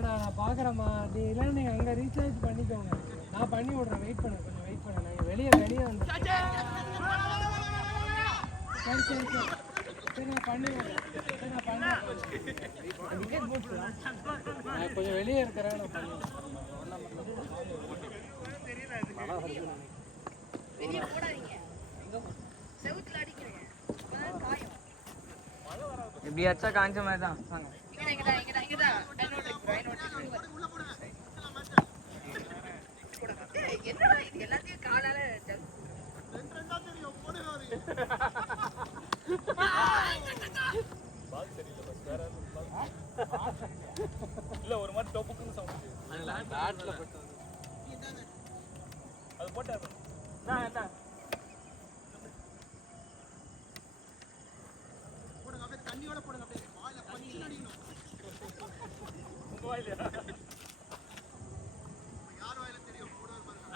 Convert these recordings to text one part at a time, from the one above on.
வாடா நான் பார்க்குறேம்மா. நீ இல்லைன்னா நீங்கள் அங்கே ரீசார்ஜ் பண்ணிக்கோங்க. நான் பண்ணி விட்றேன். வெயிட் பண்ண கொஞ்சம் வெயிட் பண்ண. நான் வெளியே வந்து சரி சரி சரி சரி நான் பண்ணி விட்றேன். சரி நான் பண்ணுறேன். நான் கொஞ்சம் வெளியே இருக்கிறேன். நான் பண்ணி இப்படி அச்சா காஞ்ச மாதிரி தான். இல்ல ஒரு மாதிரி டொப்புக்குன்னு சவுண்ட் அது போட்டாரு. போடுங்க அப்படியே தண்ணியோட போடுங்க. அப்படியே வாயில பஞ்சு அடிக்கணும். உங்க வாயில யார் வாயில தெரியும் போடுவார் பாருங்க.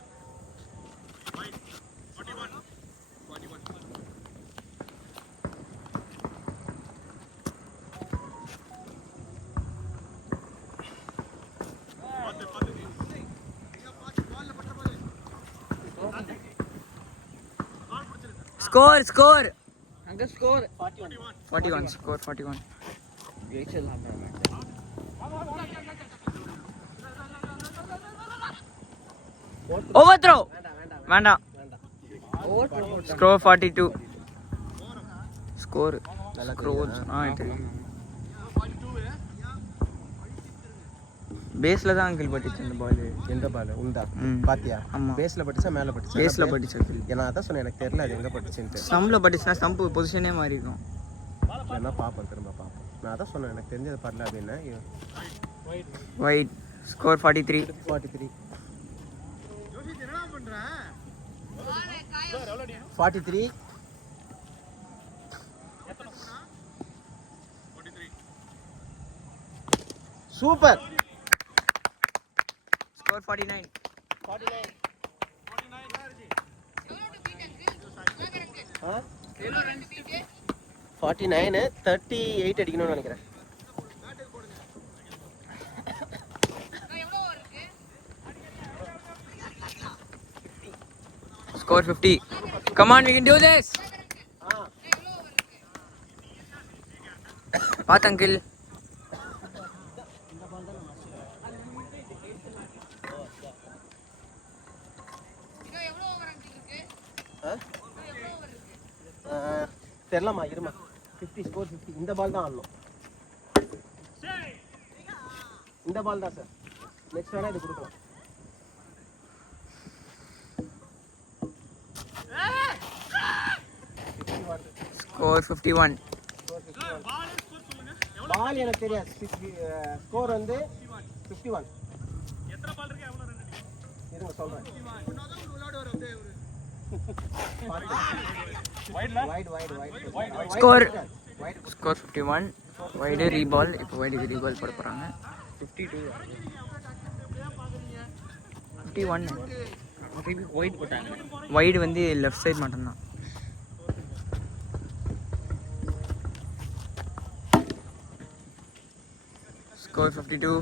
41 Score. Uncle score 41. Score 41. Overthrow. வேண்டாம். Score 42. Score. பேஸ்ல தான் அங்கிள் பட்டுச்சு இந்த பால். எந்த பால்? உண்டா பாத்தியா? பேஸ்ல பட்டுச்சா மேல பட்டுச்சா? பேஸ்ல பட்டுச்சு. நான் அதான் சொன்னேன், எனக்கு தெரியல அது எங்க பட்டுச்சுன்னு. ஸ்டம்ப்ல பட்டுச்சுன்னா ஸ்டம்ப் பொசிஷனே மாறி இருக்கும். வேணா பாப்பேன், திரும்ப பாப்பேன். நான் அதான் சொன்னேன், எனக்கு தெரிஞ்சது பரல அப்படின்னு. வைட். ஸ்கோர் 43. என்னடா பண்ற? 43. சூப்பர். Score 49. 49 38 அடிக்கணும்னு நினைக்கிறேன். Score 50. Come on, we can do this. Path uncle. தெரியலமா, இருமா. 50 ஸ்கோர் 50. இந்த பால் தான் ஆடணும். இந்த பால் தான் சார். நெக்ஸ்ட் வேணா இது கொடுக்கலாம். Score 51. பால் எனக்கு தெரியாது. ஸ்கோர் வந்து 51. எத்தனை பால் இருக்கு? எவ்வளவு ரன் அடிக்கும்? இருங்க சொல்றேன். Score 51. Wide reball. இப்போ wide reball போட போறாங்க. 52. 51. ஒயிட் போட்டாங்க. வைடு வந்து லெஃப்ட் சைடு மட்டும்தான். Score 52.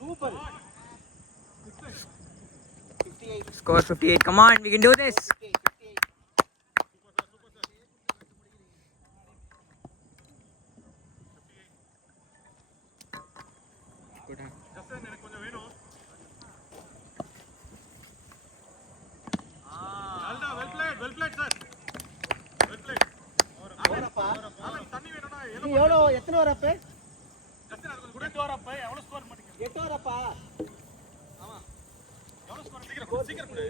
Super. 58. Score 58. Come on, we can do this. எத்தனை வரப்ப? 8 வரப்ப எவ்வளவு ஸ்கோர் மாட்டீங்க? 8 வரப்பா. ஆமா. எவ்வளவு ஸ்கோர்? சீக்கிரம் கொடு.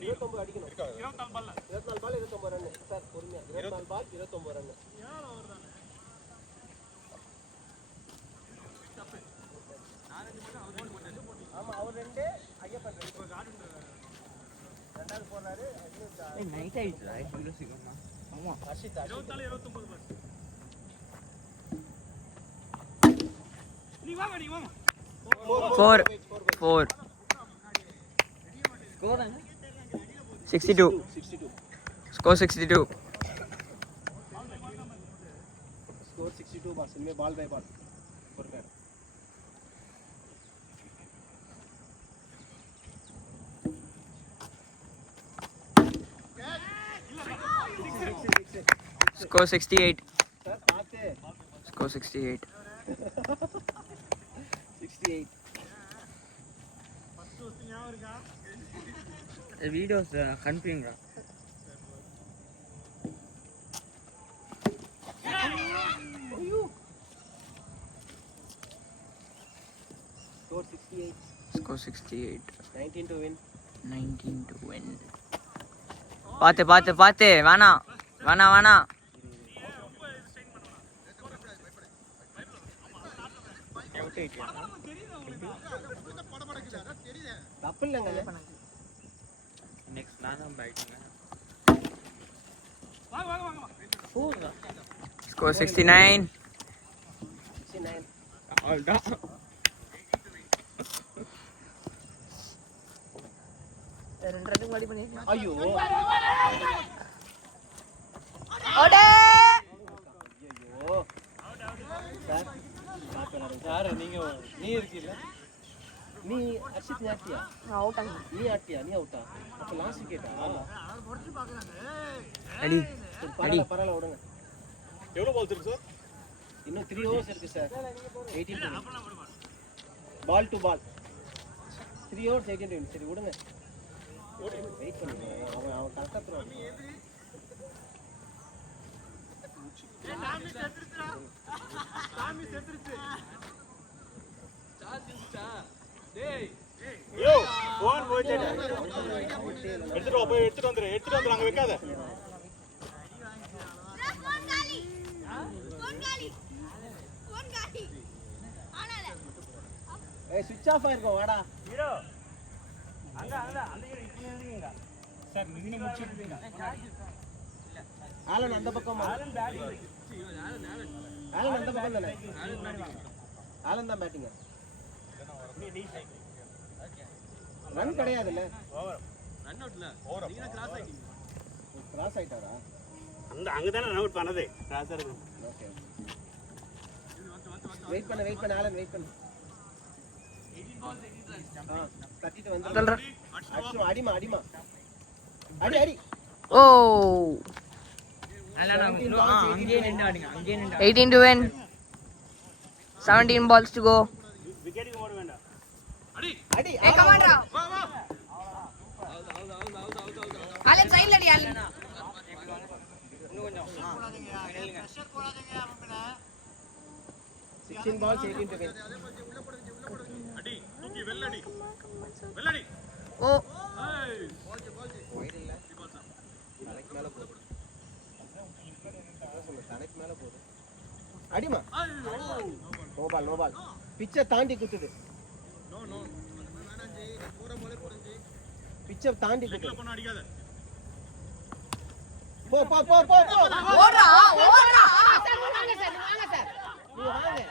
29 அடிக்கணும். 24 பால்ல. 24 பால் 29 ரன். சார் பொறுமையா. 24 பால் 29 ரன். ஏன் ஓவர் தானே? தப்பு. நான் ரெண்டு மட்டும் அவர் ரெண்டு போட்டு. ஆமா, அவர் ரெண்டு ஐயப்பன் ரெண்டு. இப்போ கார்டன் ரெண்டாவது போறாரு. நைட் ஆயிடுச்சு. இவ்வளோ சீக்கிரமா. ஆமா. Ashith 24 29 ball. 4 4 62 score 62 score 62 boss इनमें बॉल बाय बॉल स्कोर कर स्कोर 68 सर बात है स्कोर 68 68 வீடியோஸ் கன்ஃபியூங்க score 68 score 68 19 to win 19 to win பாத்து வேணா தப்பு இல்லங்க நெக்ஸ்ட் நான் தான் பேட்டிங் ஸ்கோர் 69 69 ஐயோ ஓடே ஐயோ சார் யாரு நீங்க நீ இருக்கீல்ல நீ அர்ஷித் நீ ஆட்டியா நீ ஆட்டியா நீ அவுட்டா அப்ப லாஸ்ட் விக்கெட்டா அடி பரவாயில்ல விடுங்க எவ்வளவு பால்ஸ் இருக்கு சார் இன்னும் 3 ஓவர்ஸ் இருக்கு sir 18 ball to ball 3 overs 18 சரி விடுங்க வெயிட் பண்ணுங்க அவன் கரெக்டா த்ரோவான் யோ போன் போயிட்டே எடுத்துட்டு வா போய் எடுத்துட்டு வந்துரு அங்க வைக்காத ஏய் ஸ்விட்ச் ஆஃப் ஆயிருக்கும் வாடா ஹீரோ அங்க அந்த ஹீரோ சார் நீங்க முடிச்சிட்டீங்க ஆலன் அந்த பக்கம் ஆலன் பேட்டிங் ஆலன் அந்த பக்கம் தானே ஆலன் தான் பேட்டிங் ரன் கிடையாதுல்ல ஓவர் ரன் அவுட்ல ஓவர் நீங்க கிராஸ் ஆயிட்டாரா அங்க தான ரன் அவுட் பண்ணதே கிராஸ் ஆயிடும் ஓகே வெயிட் பண்ண ஆலன் வெயிட் பண்ணு கட்டிட்டு வந்து அடிமா அடி ஓ அங்கேயே நின்று ஆடுங்க 18 to win 17 balls to go விக்கெட்டிங் ஓட வேண்டாம் அடி ஏ கமாண்டா வா வா அலன் சைடுல அடி அலன் இன்னும் கொஞ்சம் பிரஷர் போடாதீங்க அவன் மேல 16 balls 18 to win அடி தூக்கி வெள்ளடி ஓ தலைக்கு மேல போகுது அடிமா நோ பால் பிச்சை தாண்டி குத்துது பிச்சை தாண்டி குத்துது பண்ண அடிக்காத போ ஓடுறா சார் வாங்க சார் நீ வாங்க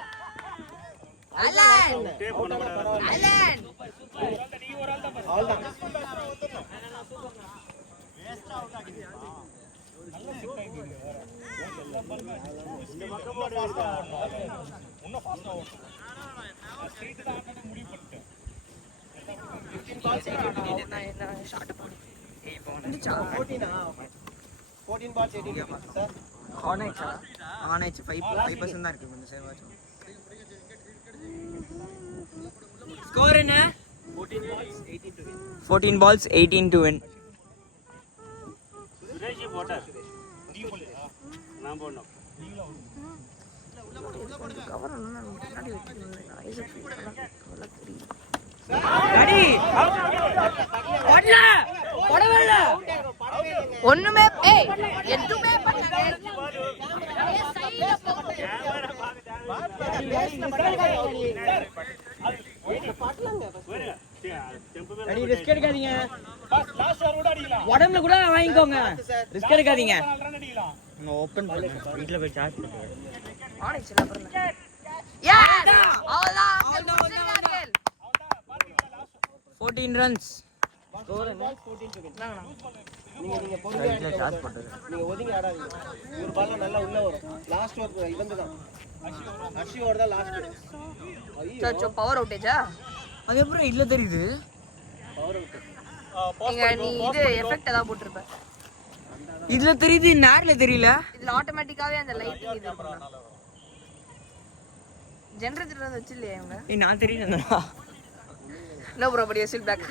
அலன் டேப் பண்ண கூடாது அலன் அவ்வளவுதான் வேஸ்ட் அவுட் ஆகிடுச்சு நல்ல சிக் ஆயிடுச்சு இந்த பக்கம் போடு இன்னும் ஃபாஸ்டா ஓடு ஸ்ட்ரைட் தான் ஆடணும் முடிவு பண்ணிட்டேன் 15 balls 18 balls 18 சார் ஆன் ஆயிடுச்சு 5% தான் இருக்கு கொஞ்சம் சேவ் ஆச்சு ஸ்கோர் என்ன 14 balls 18 to win சுரேஷ் போட்டார் நீ போடலையா நான் போடணும் ஒண்ணுமே ஏய் எதுமே பண்ணல ரிஸ்க் எடுக்காதீங்க உடம்புல கூட வாங்கிக்கோங்க ரிஸ்க் எடுக்காதீங்க ஓபன் பண்ணுங்க வீட்ல போய் சார்ஜ் பண்ணுங்க Yes! அவ்வளவுதான் uncle. முடிச்சிருங்க uncle. 14 runs. Balls 14 seconds. நீங்க பொறுமையா இதுல ஷாட் போட்டது. நீங்க ஒதுங்கி ஆடாதீங்க. ஒரு பால் நல்லா உள்ள வரும். லாஸ்ட் ஓவர் இவங்க தான். அஷி ஓவர் தான் லாஸ்ட். சோ பவர் அவுட்டேஜா? அது எப்படி இதுல தெரியுது? Power out. நீ இது எஃபெக்ட் ஏதாவது போட்டுருப்ப. இதுல தெரியுது, நேர்ல தெரியல. இதுல ஆட்டோமேட்டிக்காவே அந்த லைட்டிங் இது பண்ணும். ஜெனரேட்டர் வந்து வச்சில்லையா இவங்க? நான் தெரியல. No bro, but you're still back.